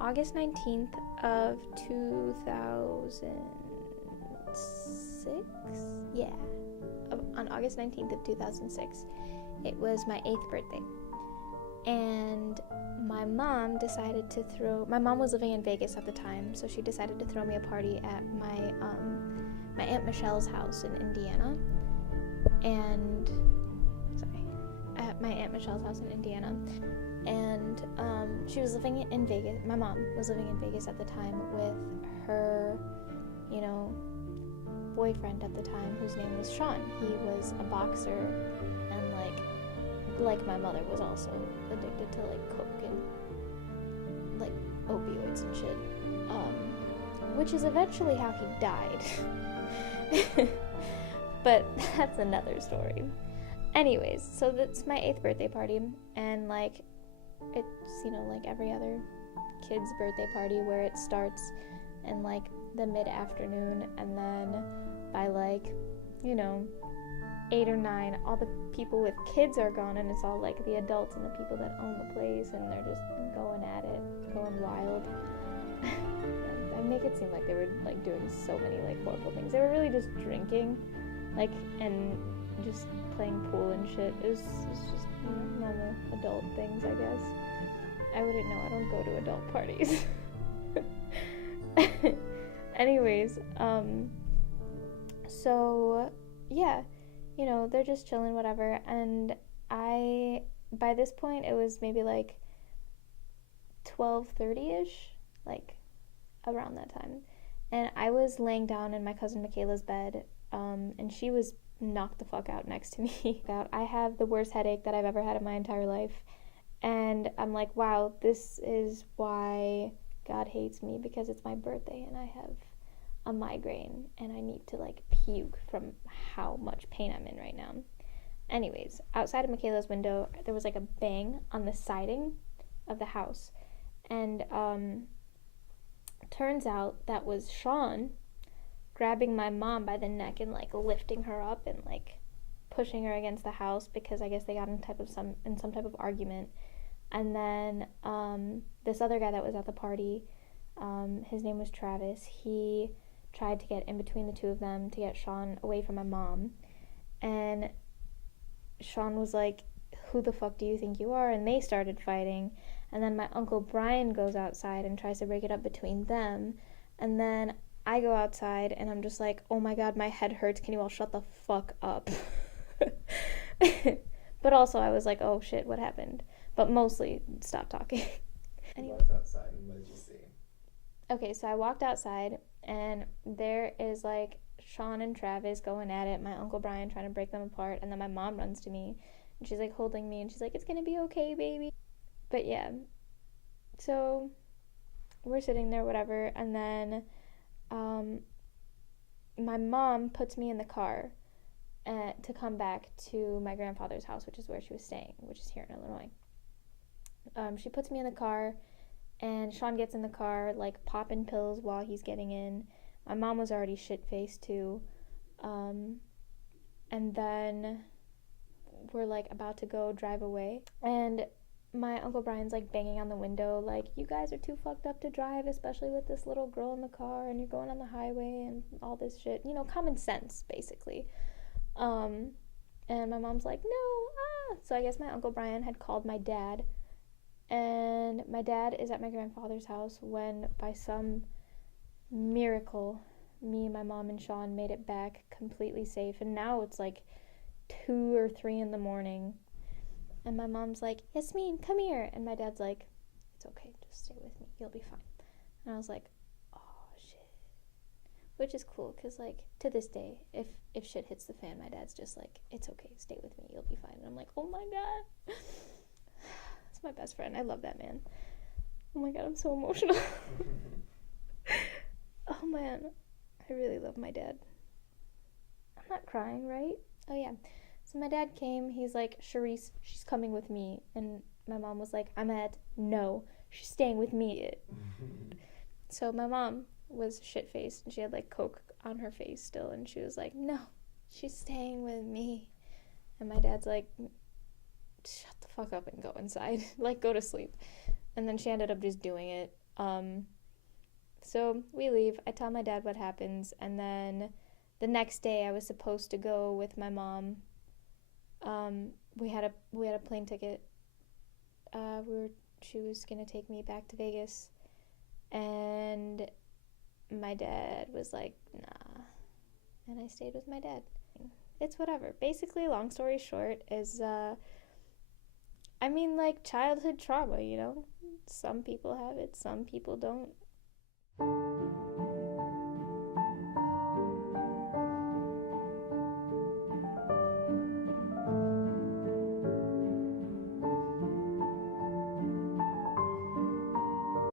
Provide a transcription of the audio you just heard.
on August 19th of 2006. Yeah, on August 19th of 2006. It was my 8th birthday. And my mom decided to my mom was living in Vegas at the time, so she decided to throw me a party at my Aunt Michelle's house in Indiana. At my Aunt Michelle's house in Indiana. And she was living in Vegas. My mom was living in Vegas at the time with her, boyfriend at the time, whose name was Sean. He was a boxer and like my mother was also addicted to coke and opioids and shit, which is eventually how he died. But that's another story. Anyways, so that's my 8th birthday party, and it's every other kid's birthday party where it starts in the mid-afternoon, and then by 8 or 9, all the people with kids are gone, and it's all the adults and the people that own the place, and they're just going at it, going wild. I make it seem like they were doing so many horrible things. They were really just drinking, and just playing pool and shit. It was just normal adult things, I guess. I wouldn't know. I don't go to adult parties. Anyways, so yeah. They're just chilling, whatever, and by this point, it was maybe 12:30-ish, around that time, and I was laying down in my cousin Michaela's bed, and she was knocked the fuck out next to me. I have the worst headache that I've ever had in my entire life, and I'm like, wow, this is why God hates me, because it's my birthday, and I have a migraine, and I need to puke from how much pain I'm in right now. Anyways, outside of Michaela's window, there was a bang on the siding of the house, and turns out that was Sean grabbing my mom by the neck and lifting her up and pushing her against the house, because I guess they got in some type of argument. And then this other guy that was at the party, his name was Travis, he tried to get in between the two of them to get Sean away from my mom, and Sean was like, who the fuck do you think you are? And they started fighting, and then my Uncle Brian goes outside and tries to break it up between them, and then I go outside and I'm just like, oh my god, my head hurts, can you all shut the fuck up? But also I was like, oh shit, what happened? But mostly, stop talking. You walked outside, and what did you see? Okay, so I walked outside, and there is Sean and Travis going at it, my Uncle Brian trying to break them apart, and then my mom runs to me, and she's holding me, and she's like, it's gonna be okay, baby. But yeah, so we're sitting there, whatever, and then my mom puts me in the car to come back to my grandfather's house, which is where she was staying, which is here in Illinois. She puts me in the car, and Sean gets in the car, popping pills while he's getting in. My mom was already shit-faced, too. And then we're, about to go drive away. And my Uncle Brian's, banging on the window, you guys are too fucked up to drive, especially with this little girl in the car, and you're going on the highway, and all this shit. Common sense, basically. And my mom's like, no, So I guess my Uncle Brian had called my dad, and my dad is at my grandfather's house when, by some miracle, me, my mom, and Sean made it back completely safe. And now it's 2 or 3 in the morning, and my mom's like, Yasmin, come here. And my dad's like, it's okay, just stay with me, you'll be fine. And I was like, oh shit. Which is cool, because to this day, if shit hits the fan, my dad's just like, it's okay, stay with me, you'll be fine. And I'm like, oh my god. My best friend. I love that man. Oh my god, I'm so emotional. Oh man, I really love my dad. I'm not crying, right? Oh yeah. So my dad came, he's like, Charisse, she's coming with me. And my mom was like, Ahmed, no, she's staying with me. So my mom was shit-faced, and she had coke on her face still, and she was like, no, she's staying with me. And my dad's like, shut the fuck up and go inside. Go to sleep. And then she ended up just doing it. So we leave. I tell my dad what happens, and then the next day I was supposed to go with my mom. We had a plane ticket. She was gonna take me back to Vegas, and my dad was like, nah, and I stayed with my dad. It's whatever. Basically, long story short, is like childhood trauma. Some people have it, some people don't.